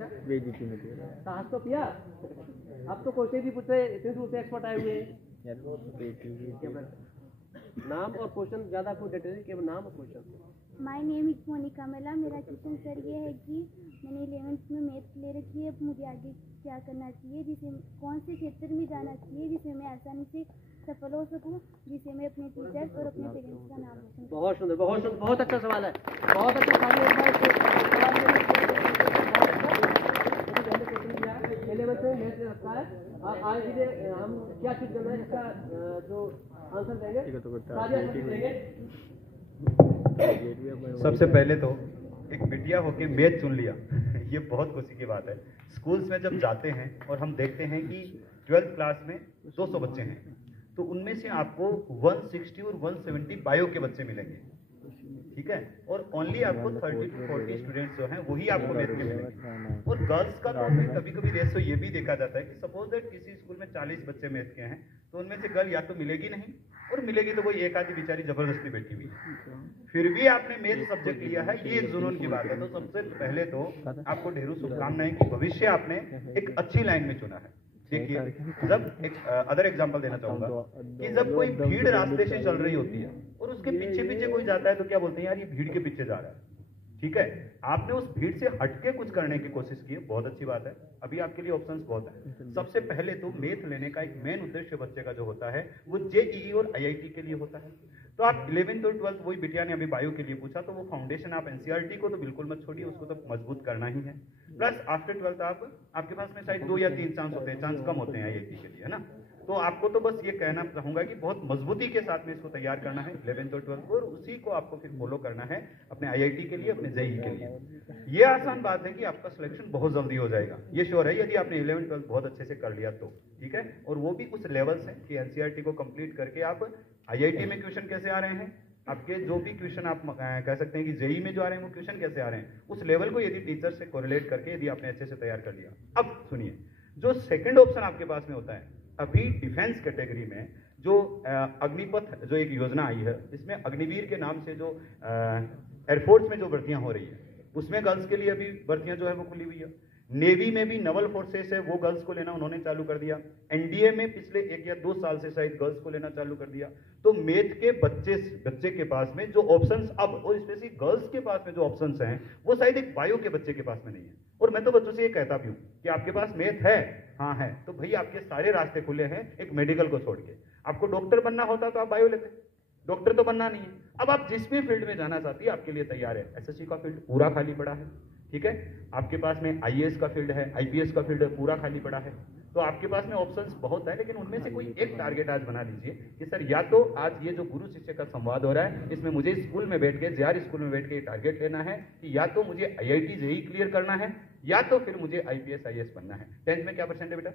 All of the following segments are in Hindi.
अच्छा बेइज्जती में दे रहा है। साहस तो किया, अब तो क्वेश्चन भी पूछे, इतने दूर से एक्सपर्ट आए हुए हैं। नाम और क्वेश्चन ज़्यादा कोई डिटेल, केवल नाम और question. My name is Monika Mela. मेरा क्वेश्चन सर ये है कि मैंने 11th में मैथ्स ले रखी है, अब मुझे आगे क्या करना चाहिए, जिसे कौन से क्षेत्र में जाना चाहिए जिससे मैं आसानी से सफल हो सकूं, जिससे मैं अपने टीचर्स और अपने पेरेंट्स का नाम रोशन करूं। बहुत सुंदर, बहुत सुंदर, बहुत अच्छा सवाल है, बहुत अच्छा सवाल है। 11th में मैथ्स रखा है, अब आज हम क्या चीज करना है, इसका जो आंसर देंगे। सबसे पहले तो एक बिटिया होके मैथ चुन लिया ये बहुत खुशी की बात है। स्कूल्स में जब जाते हैं और हम देखते हैं कि 12th क्लास में 200 बच्चे हैं, तो उनमें से आपको 160 और 170 बायो के बच्चे मिलेंगे, ठीक है, और ओनली आपको 30 to 40 स्टूडेंट्स जो हैं वही आपको मैथ में मिलेंगे। और गर्ल्स का तो कभी कभी रेशो ये भी देखा जाता है कि सपोज दैट किसी स्कूल में 40 बच्चे मैथ के हैं, तो उनमें से गर्ल या तो मिलेगी नहीं, और मिलेगी तो कोई एक आधी बेचारी जबरदस्ती बैठी हुई है। फिर भी आपने मैथ सब्जेक्ट लिया है, ये एक जुनून की बात है। तो सबसे पहले तो आपको ढेरों शुभकामनाएं कि भविष्य आपने एक अच्छी लाइन में चुना है। देखिए, जब एक अदर एग्जांपल देना चाहूंगा कि जब कोई भीड़ रास्ते से चल रही होती है और उसके पीछे पीछे कोई जाता है, तो क्या बोलते हैं, यार ये भीड़ के पीछे जा रहा है, ठीक है। आपने उस भीड़ से हटके कुछ करने की कोशिश की है, बहुत अच्छी बात है। अभी आपके लिए ऑप्शंस बहुत है। सबसे पहले तो मैथ लेने का एक मेन उद्देश्य बच्चे का जो होता है वो जेईई और आईआईटी के लिए होता है। तो आप 11th और 12th, वही बिटिया ने अभी बायो के लिए पूछा, तो वो फाउंडेशन आप एनसीईआरटी को तो बिल्कुल मत छोड़िए, उसको तो मजबूत करना ही है। प्लस आफ्टर 12th आपके पास में शायद 2 या 3 चांस होते हैं, चांस कम होते हैं आईआईटी के लिए, है ना। तो आपको तो बस ये कहना चाहूंगा कि बहुत मजबूती के साथ में इसको तैयार करना है 11th और 12th, और उसी को आपको फिर फॉलो करना है अपने आईआईटी के लिए, अपने जेईई के लिए। ये आसान बात है कि आपका सिलेक्शन बहुत जल्दी हो जाएगा, ये श्योर है, यदि आपने 11th 12th बहुत अच्छे से कर लिया तो, ठीक है। और वो भी कुछ लेवल्स हैं कि एनसीईआरटी को कंप्लीट करके आप आईआईटी में क्वेश्चन कैसे आ रहे हैं, आपके जो भी क्वेश्चन आप कह सकते हैं कि जेईई में जो आ रहे हैं वो क्वेश्चन कैसे आ रहे हैं, उस लेवल को यदि टीचर से कोरिलेट करके यदि आपने अच्छे से तैयार कर लिया। अब सुनिए, जो सेकंड ऑप्शन आपके पास में होता है, अभी डिफेंस कैटेगरी में जो अग्निपथ जो एक योजना आई है, इसमें अग्निवीर के नाम से जो एयरफोर्स में जो भर्तियां हो रही है, उसमें गर्ल्स के लिए अभी भर्तियां जो है वो खुली हुई है। नेवी में भी नवल फोर्सेस है, वो गर्ल्स को लेना उन्होंने चालू कर दिया। एनडीए में पिछले 1 या 2 साल से शायद गर्ल्स को लेना चालू कर दिया। तो मैथ के बच्चे के पास में जो ऑप्शंस अब, और स्पेशली गर्ल्स के पास में जो ऑप्शंस हैं, वो शायद एक बायो के बच्चे के पास में नहीं है। और मैं तो बच्चों से ये कहता भी हूँ कि आपके पास मैथ है, हाँ है, तो भाई आपके सारे रास्ते खुले हैं एक मेडिकल को छोड़ के। आपको डॉक्टर बनना होता तो आप बायो लेते, डॉक्टर तो बनना नहीं है। अब आप जिस भी फील्ड में जाना चाहती है आपके लिए तैयार है। एसएससी का फील्ड पूरा खाली पड़ा है, ठीक है। आपके पास में आईएएस का फील्ड है, आईपीएस का फील्ड पूरा खाली पड़ा है। तो आपके पास में ऑप्शंस बहुत है, लेकिन उनमें से कोई एक टारगेट आज बना लीजिए कि सर या तो आज ये जो गुरु शिष्य का संवाद हो रहा है, इसमें मुझे स्कूल में बैठ के, जेआर स्कूल में बैठ के टारगेट लेना है कि या तो मुझे आईआईटी जेईई क्लियर करना है, या तो फिर मुझे आईपीएस आईएएस बनना है। 10th में क्या परसेंट है बेटा?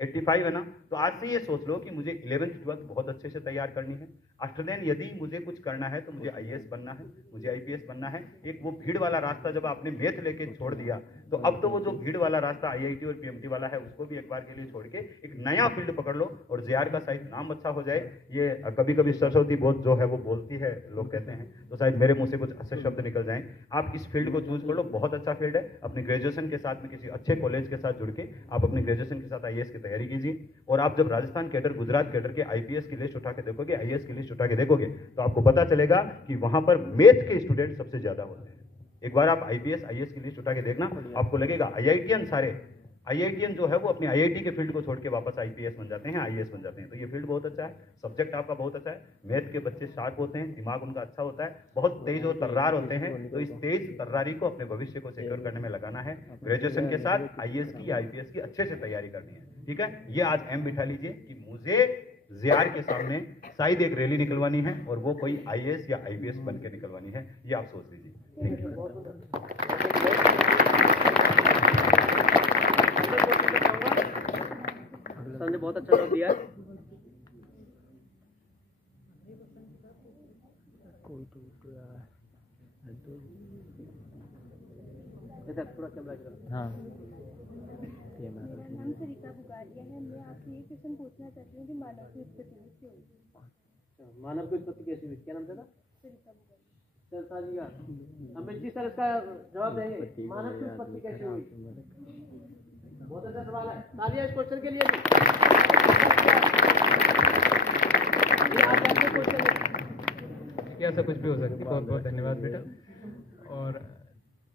85 है ना। तो आज से ये सोच लो कि मुझे 11th 12th बहुत अच्छे से तैयार करनी है। आफ्टर देन यदि मुझे कुछ करना है तो मुझे आईएएस बनना है, मुझे आईपीएस बनना है। एक वो भीड़ वाला रास्ता जब आपने मैथ लेके छोड़ दिया, तो अब तो वो जो भीड़ वाला रास्ता आईआईटी और पीएमटी वाला है उसको भी एक बार के लिए छोड़ के एक नया फील्ड पकड़ लो, और जेआर का शायद नाम अच्छा हो जाए। ये कभी कभी सरस्वती बहुत जो है वो बोलती है, लोग कहते हैं, तो शायद मेरे मुंह से कुछ अच्छे शब्द निकल जाएं। आप इस फील्ड को चूज कर लो, बहुत अच्छा फील्ड है। अपने ग्रेजुएशन के साथ में किसी अच्छे कॉलेज के साथ जुड़ के आप अपने ग्रेजुएशन के साथ आईएएस की तैयारी कीजिए। और आप जब राजस्थान कैडर, गुजरात कैडर के आईपीएस की लिस्ट उठा के देखोगे, आईएएस की लिस्ट उठा के देखोगे, तो आपको पता चलेगा कि वहां पर मैथ के स्टूडेंट सबसे ज्यादा होते हैं। एक बार आप आईपीएस आईएएस की लिस्ट उठा के देखना, आपको लगेगा आईआईटीएन सारे आईआईटीएन जो है वो अपनी आईआईटी के फील्ड को छोड़ के वापस आईपीएस बन जाते हैं, आईएएस बन जाते हैं। तो ये फील्ड बहुत अच्छा है, सब्जेक्ट आपका बहुत अच्छा है। मैथ के बच्चे शार्प होते हैं, दिमाग उनका अच्छा होता है, बहुत तेज और तर्रार होते हैं। तो इस तेज तर्रारी को अपने भविष्य को सिक्योर करने में लगाना है। ग्रेजुएशन के साथ आईएएस की, आईपीएस की अच्छे से तैयारी करनी है, ठीक है। ये आज एम बिठा लीजिए कि मुझे जेआर के सामने शायद एक रैली निकलवानी है, और वो कोई आईएएस या आईपीएस बन के निकलवानी है। ये आप सोच लीजिए। सर ने बहुत अच्छा जवाब दिया है। थोड़ा कैमरा। हाँ, नाम सरिता बुगाड़िया है। मैं आपसे ये क्वेश्चन पूछना चाहती हूँ कि मानव की उत्पत्ति कैसे हुई? मानव की उत्पत्ति कैसे हुई? क्या नाम था? सरिता बुगाड़िया। संसारी का अम्बेडकर सर इसका जवाब देंगे। मानव की उत्पत्ति कैसे हुई? बहुत अच्छा सवाल है। तालियां इस क्वेश्चन के लिए भी। ये आप कैसे क्वेश्चन है? ऐसा कुछ भी हो सकती है। बहुत बहुत धन्यवाद बेटा। और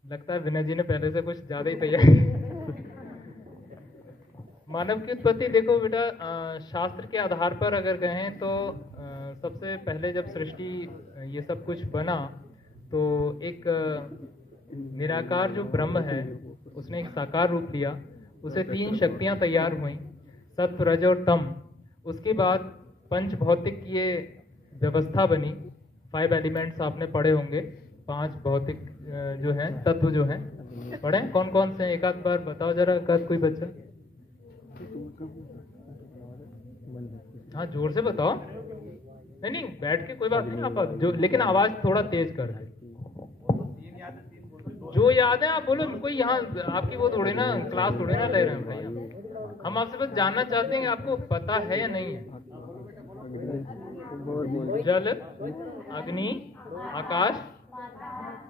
लगता है विनय जी ने पहले से कुछ ज़्यादा ही तैयारी। मानव की उत्पत्ति देखो बेटा, शास्त्र के आधार पर अगर कहें तो सबसे पहले जब सृष्टि ये सब कुछ बना तो एक निराकार जो ब्रह्म है उसने एक साकार रूप लिया, उसे 3 शक्तियां तैयार हुई, सत्व रज और तम। उसके बाद पंच भौतिक की ये व्यवस्था बनी। 5 एलिमेंट्स आपने पढ़े होंगे, 5 भौतिक जो हैं तत्व जो हैं पढ़े। कौन कौन से? एक आध बार बताओ जरा, कद कोई बच्चा? हाँ जोर से बताओ। नहीं बैठ के कोई बात नहीं, आप जो लेकिन आवाज थोड़ा तेज कर दे। जो याद है आप बोलो। कोई यहाँ आपकी वो थोड़ी ना क्लास थोड़ी ना ले रहे हैं भाई। हम आपसे बस जानना चाहते हैं कि आपको पता है या नहीं है। जल, अग्नि, आकाश,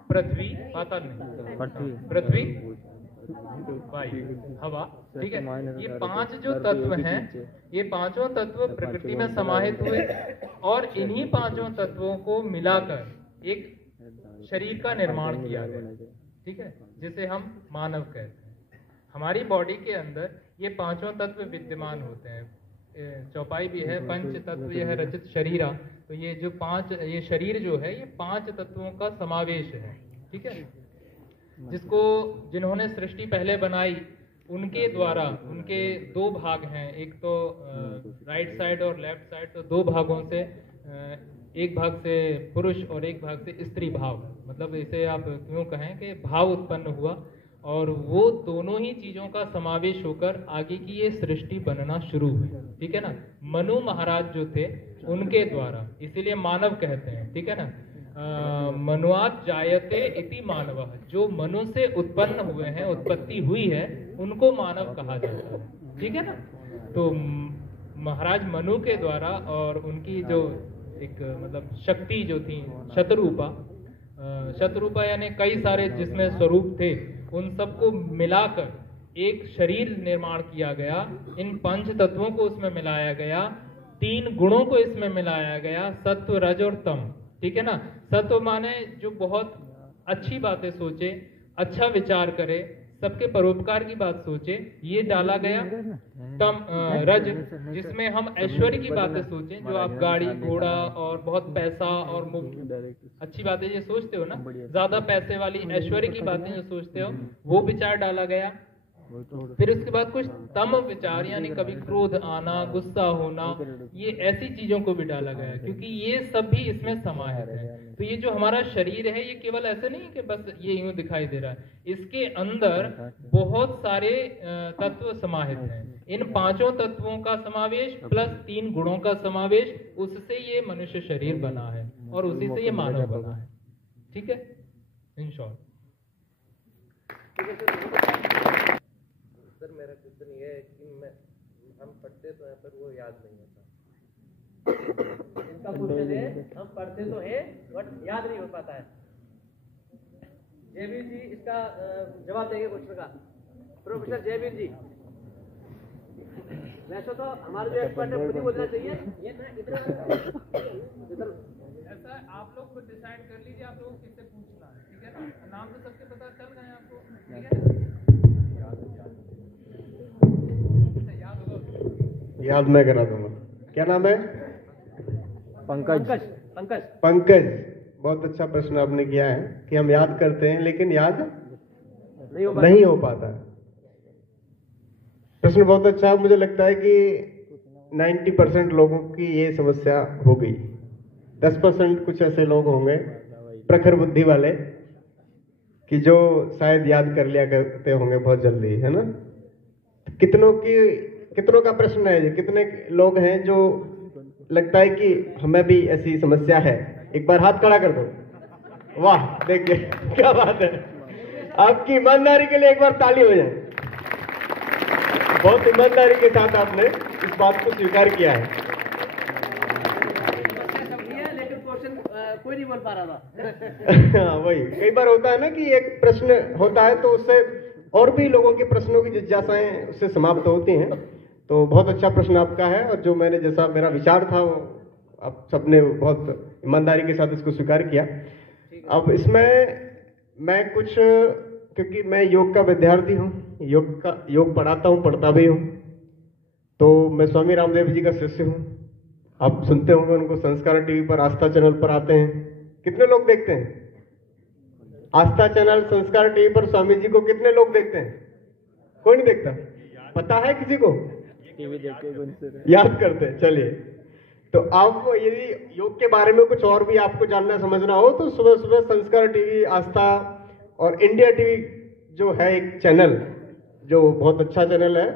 पृथ्वी, पाताल नहीं, पृथ्वी, वायु, हवा, ठीक है। ये 5 जो तत्व हैं, ये पांचों तत्व प्रकृति में समाहित हुए और इन्हीं 5 तत्वों को मिलाकर एक शरीर का निर्माण किया गया, ठीक है, जिसे हम मानव कहते हैं। हमारी बॉडी के अंदर ये 5 तत्व विद्यमान होते हैं। चौपाई भी है, पंच तत्व यह रचित शरीरा। तो ये जो 5 ये शरीर जो है ये 5 तत्वों का समावेश है, ठीक है। जिसको जिन्होंने सृष्टि पहले बनाई उनके द्वारा, उनके 2 भाग हैं, एक तो राइट साइड और लेफ्ट साइड। तो 2 भागों से, एक भाग से पुरुष और एक भाग से स्त्री भाव, मतलब इसे आप क्यों कहें कि भाव उत्पन्न हुआ और वो दोनों ही चीजों का समावेश होकर आगे की ये सृष्टि बनना शुरू हुई, ठीक है ना। मनु महाराज जो थे उनके द्वारा, इसीलिए मानव कहते हैं, ठीक है ना। मनुआत जायते इति मानवः, जो मनु से उत्पन्न हुए हैं, उत्पत्ति हुई है, उनको मानव कहा जाता है, ठीक है ना। तो महाराज मनु के द्वारा और उनकी जो एक मतलब शक्ति जो थी शतरूपा, शतरूपा यानी कई सारे जिसमें स्वरूप थे, उन सबको मिलाकर एक शरीर निर्माण किया गया। इन 5 तत्वों को उसमें मिलाया गया, 3 गुणों को इसमें मिलाया गया, सत्व रज और तम, ठीक है ना। सत्व माने जो बहुत अच्छी बातें सोचे, अच्छा विचार करे, सबके परोपकार की बात सोचे, ये डाला गया। तम रज जिसमें हम ऐश्वर्य की बातें सोचें, जो आप गाड़ी घोड़ा और बहुत पैसा और अच्छी बातें ये सोचते हो ना, ज्यादा पैसे वाली ऐश्वर्य की बातें जो सोचते हो, वो विचार डाला गया। फिर उसके बाद कुछ तम विचार, यानी कभी क्रोध आना, गुस्सा होना, ये ऐसी चीजों को भी डाला गया, क्योंकि ये सब भी इसमें समाहित है। तो ये जो हमारा शरीर है, ये केवल ऐसे नहीं कि बस ये यूं दिखाई दे रहा है, इसके अंदर बहुत सारे तत्व समाहित हैं। इन 5 तत्वों का समावेश प्लस 3 गुणों का समावेश, उससे ये मनुष्य शरीर बना है और उसी से ये मानव बना है, ठीक है, इन शॉर्ट। सर मेरा क्वेश्चन ये है कि हम पढ़ते तो हैं पर वो याद नहीं होता। इनका क्वेश्चन है, हम पढ़ते तो हैं बट याद नहीं हो पाता है। जयवीर जी इसका जवाब देंगे क्वेश्चन का। प्रोफेसर जयवीर जी, वैसे तो हमारे जो एक्सपर्ट है खुद ही बोलना चाहिए। ये ना इधर ऐसा आप लोग खुद डिसाइड कर लीजिए, आप लोगों को किससे पूछना है, ठीक है ना। नाम तो सबके पता चल गए आपको, ठीक है। याद मैं करा दूंगा। क्या नाम है? पंकज। पंकज, बहुत अच्छा प्रश्न आपने किया है कि हम याद करते हैं लेकिन याद नहीं हो पाता। प्रश्न बहुत अच्छा। मुझे लगता है कि 90% लोगों की ये समस्या हो गई। 10% कुछ ऐसे लोग होंगे प्रखर बुद्धि वाले कि जो शायद याद कर लिया करते होंगे बहुत जल्दी, है ना। कितनों का प्रश्न है? कितने लोग हैं जो लगता है कि हमें भी ऐसी समस्या है? एक बार हाथ खड़ा कर दो। वाह, देखिए क्या बात है। आपकी ईमानदारी के लिए एक बार ताली हो जाए। बहुत ईमानदारी के साथ आपने इस बात को स्वीकार किया है। लेकिन क्वेश्चन कोई नहीं बोल पा रहा था। हाँ, वही कई बार होता है ना कि एक प्रश्न होता है तो उससे और भी लोगों के प्रश्नों की जिज्ञासाएं उससे समाप्त होती हैं। तो बहुत अच्छा प्रश्न आपका है, और जो मैंने जैसा मेरा विचार था वो आप सबने बहुत ईमानदारी के साथ इसको स्वीकार किया। अब इसमें मैं कुछ, क्योंकि मैं योग का विद्यार्थी हूँ, योग पढ़ाता हूँ, पढ़ता भी हूँ, तो मैं स्वामी रामदेव जी का शिष्य हूँ। आप सुनते होंगे उनको, संस्कार टीवी पर, आस्था चैनल पर आते हैं। कितने लोग देखते हैं आस्था चैनल, संस्कार टीवी पर स्वामी जी को? कितने लोग देखते हैं? कोई नहीं देखता। पता है किसी को? याद करते हैं। चलिए, तो आप यदि योग के बारे में कुछ और भी आपको जानना समझना हो तो सुबह सुबह संस्कार टीवी, आस्था और इंडिया टीवी जो है एक चैनल, जो बहुत अच्छा चैनल है,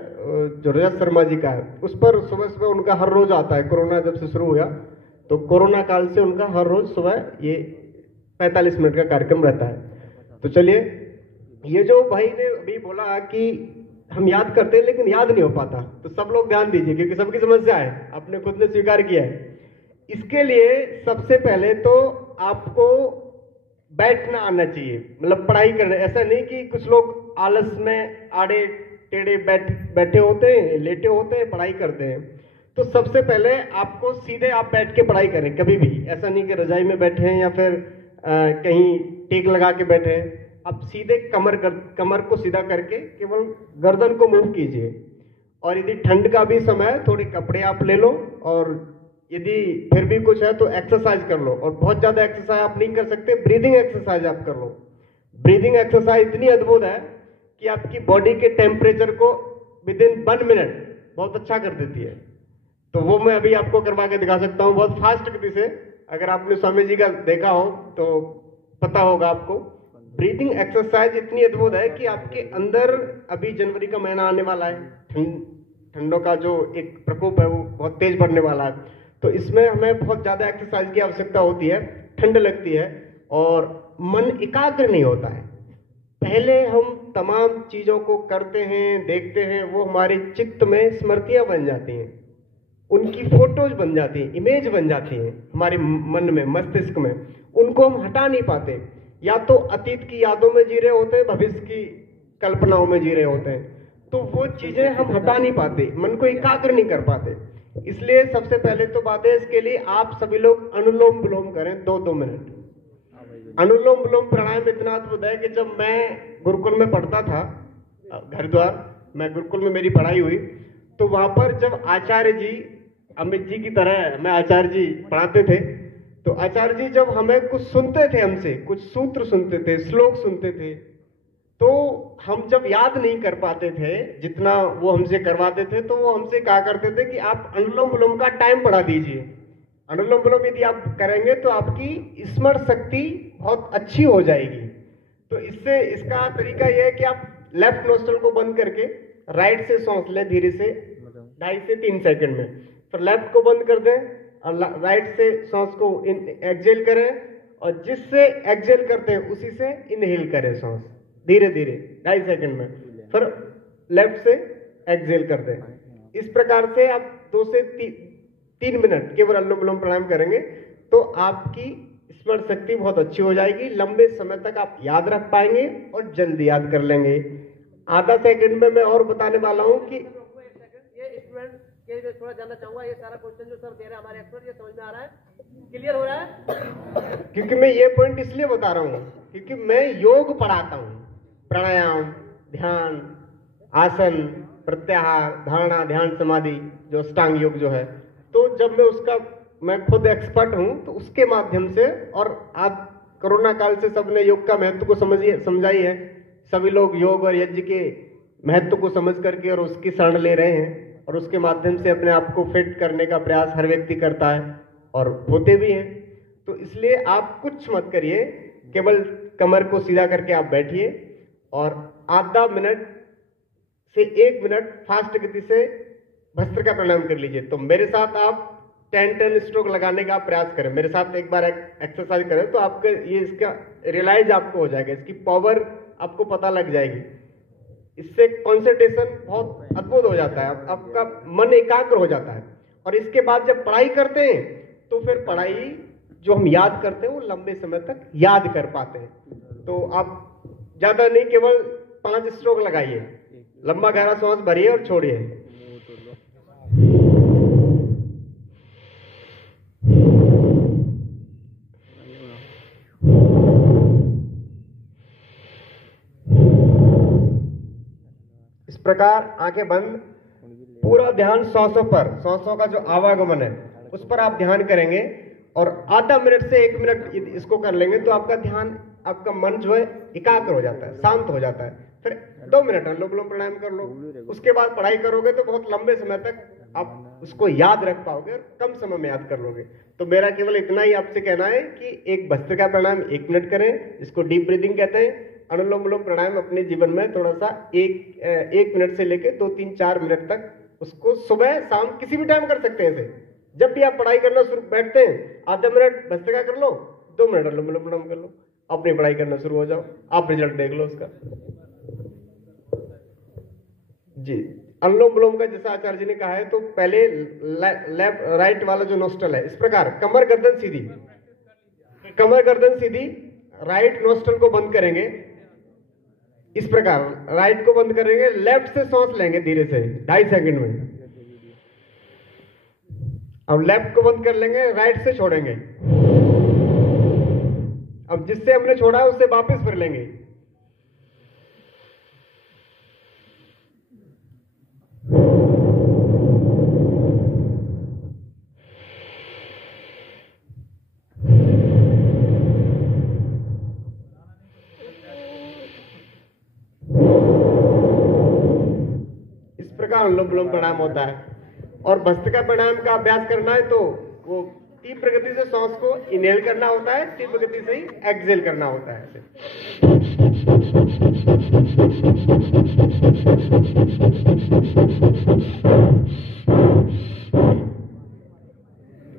जो रजत शर्मा जी का है, उस पर सुबह सुबह उनका हर रोज आता है। कोरोना जब से शुरू हुआ तो कोरोना काल से उनका हर रोज सुबह ये 45 मिनट का कार्यक्रम रहता है। तो चलिए, ये जो भाई ने अभी बोला कि हम याद करते हैं लेकिन याद नहीं हो पाता, तो सब लोग ध्यान दीजिए क्योंकि सबकी समस्या है, आपने खुद ने स्वीकार किया है। इसके लिए सबसे पहले तो आपको बैठना आना चाहिए, मतलब पढ़ाई करना। ऐसा नहीं कि कुछ लोग आलस में आड़े टेढ़े बैठे होते हैं, लेटे होते हैं, पढ़ाई करते हैं। तो सबसे पहले आपको सीधे आप बैठ के पढ़ाई करें, कभी भी ऐसा नहीं कि रजाई में बैठे हैं या फिर कहीं टेक लगा के बैठे हैं। आप सीधे कमर को सीधा करके केवल गर्दन को मूव कीजिए। और यदि ठंड का भी समय है, थोड़े कपड़े आप ले लो, और यदि फिर भी कुछ है तो एक्सरसाइज कर लो। और बहुत ज्यादा एक्सरसाइज आप नहीं कर सकते, ब्रीदिंग एक्सरसाइज आप कर लो। ब्रीदिंग एक्सरसाइज इतनी अद्भुत है कि आपकी बॉडी के टेम्परेचर को विद इन 1 मिनट बहुत अच्छा कर देती है। तो वो मैं अभी आपको करवा के दिखा सकता हूँ बहुत फास्ट गति से। अगर आपने स्वामी जी का देखा हो तो पता होगा आपको। ब्रीदिंग एक्सरसाइज इतनी अद्भुत है कि आपके अंदर, अभी जनवरी का महीना आने वाला है, ठंडों का जो एक प्रकोप है वो बहुत तेज बढ़ने वाला है। तो इसमें हमें बहुत ज्यादा एक्सरसाइज की आवश्यकता होती है। ठंड लगती है और मन एकाग्र नहीं होता है। पहले हम तमाम चीजों को करते हैं, देखते हैं, वो हमारे चित्त में स्मृतियां बन जाती हैं, उनकी फोटोज बन जाती हैं, इमेज बन जाती हैं हमारे मन में, मस्तिष्क में। उनको हम हटा नहीं पाते। या तो अतीत की यादों में जी रहे होते हैं, भविष्य की कल्पनाओं में जी रहे होते हैं। तो वो चीजें हम हटा नहीं पाते, मन को एकाग्र नहीं कर पाते। इसलिए सबसे पहले तो बात है, इसके लिए आप सभी लोग अनुलोम विलोम करें 2-2 मिनट। अनुलोम विलोम प्राणायाम इतना अद्भुत है कि जब मैं गुरुकुल में पढ़ता था, हरिद्वार में गुरुकुल में मेरी पढ़ाई हुई, तो वहां पर जब आचार्य जी, अमित जी की तरह मैं आचार्य जी पढ़ाते थे, तो आचार्य जी जब हमें कुछ सुनते थे, हमसे कुछ सूत्र सुनते थे, श्लोक सुनते थे, तो हम जब याद नहीं कर पाते थे जितना वो हमसे करवाते थे, तो वो हमसे कहा करते थे कि आप अनुलोम विलोम का टाइम बढ़ा दीजिए। अनुलोम विलोम यदि आप करेंगे तो आपकी स्मरण शक्ति बहुत अच्छी हो जाएगी। तो इससे इसका तरीका यह है कि आप लेफ्ट नोस्ट्रल को बंद करके राइट से सांस लें धीरे से 2.5 से 3 सेकंड में, फिर लेफ्ट को बंद कर दें और राइट से सांस को एक्सहेल करें, और जिससे एक्सहेल करते हैं उसी से इनहेल करें सांस धीरे धीरे 2.5 सेकंड में, फिर लेफ्ट से एक्सहेल कर दें। इस प्रकार से आप 2 से 3 मिनट केवल अनुलोम विलोम प्राणायाम करेंगे तो आपकी स्मरण शक्ति बहुत अच्छी हो जाएगी। लंबे समय तक आप याद रख पाएंगे और जल्दी याद कर लेंगे। आधा सेकंड में मैं और बताने वाला हूँ कि ये स्टूडेंट के लिए थोड़ा जानना चाहूंगा, ये सारा क्वेश्चन जो सर दे रहे हैं हमारे एक्सपर्ट, ये समझ में आ रहा है, क्लियर हो रहा है? क्योंकि मैं ये पॉइंट इसलिए बता रहा हूँ क्योंकि मैं योग पढ़ाता हूँ, प्राणायाम, ध्यान, आसन, प्रत्याहार, धारणा, ध्यान, समाधि, जो अष्टांग योग जो है। तो जब मैं खुद एक्सपर्ट हूं तो उसके माध्यम से, और आप कोरोना काल से सबने योग का महत्व को समझाई है। सभी लोग योग और यज्ञ के महत्व को समझ करके और उसकी शरण ले रहे हैं, और उसके माध्यम से अपने आप को फिट करने का प्रयास हर व्यक्ति करता है और होते भी हैं। तो इसलिए आप कुछ मत करिए, केवल कमर को सीधा करके आप बैठिए और आधा मिनट से 1 मिनट फास्ट गति से भस्त्रिका प्राणायाम कर लीजिए। तो मेरे साथ आप 10 स्ट्रोक लगाने का प्रयास करें, मेरे साथ एक बार एक्सरसाइज करें तो आपके ये इसका रियलाइज आपको हो जाएगा, इसकी पावर आपको पता लग जाएगी। इससे कंसंट्रेशन बहुत अद्भुत हो जाता है, आपका मन एकाग्र हो जाता है। और इसके बाद जब पढ़ाई करते हैं तो फिर पढ़ाई जो हम याद करते हैं वो लंबे समय तक याद कर पाते हैं। तो आप ज्यादा नहीं, केवल 5 स्ट्रोक लगाइए, लंबा गहरा सांस भरिए और छोड़िए। इस प्रकार आंखें बंद, पूरा ध्यान सांसों पर, सांसों का जो आवागमन है उस पर आप ध्यान करेंगे और आधा मिनट से 1 मिनट इसको कर लेंगे तो आपका ध्यान, आपका मन जो है एकाग्र हो जाता है, शांत हो जाता है। फिर 2 मिनट अनुलोम विलोम प्राणायाम कर लो। उसके बाद पढ़ाई करोगे तो बहुत लंबे समय तक आप उसको याद रख पाओगे और कम समय में याद कर लोगे। तो मेरा केवल इतना ही आपसे कहना है कि एक भस्त्रिका प्राणायाम 1 मिनट करें, इसको डीप ब्रीदिंग कहते हैं। अनुलोम विलोम प्राणायाम अपने जीवन में थोड़ा सा 1 मिनट से लेकर 2, 3, 4 मिनट तक, उसको सुबह शाम किसी भी टाइम कर सकते हैं। इसे जब भी आप पढ़ाई करना शुरू बैठते हैं, आधा मिनट भस्त्रिका कर लो, 2 मिनट अनुलोम विलोम प्राणायाम कर लो, अपनी पढ़ाई करना शुरू हो जाओ, आप रिजल्ट देख लो उसका। जी, अनुलोम विलोम का जैसा आचार्य जी ने कहा है, तो पहले लेफ्ट राइट वाला जो नोस्ट्रल है, इस प्रकार कमर गर्दन सीधी, कमर गर्दन सीधी, राइट नोस्ट्रल को बंद करेंगे। इस प्रकार राइट को बंद करेंगे, लेफ्ट से सांस लेंगे धीरे से 2.5 सेकंड में। अब लेफ्ट को बंद कर लेंगे, राइट से छोड़ेंगे। अब जिससे हमने छोड़ा है उससे वापस फिर लेंगे। इस प्रकार अनुलोम विलोम प्राणायाम होता है। और भस्त्रिका प्राणायाम का अभ्यास करना है तो वो तीव्र गति से सांस को इनहेल करना होता है, तीव्र गति से ही एक्सहेल करना होता है।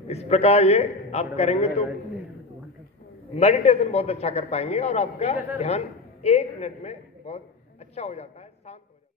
इस प्रकार ये आप करेंगे तो मेडिटेशन बहुत अच्छा कर पाएंगे और आपका ध्यान 1 मिनट में बहुत अच्छा हो जाता है, शांत हो जाता है।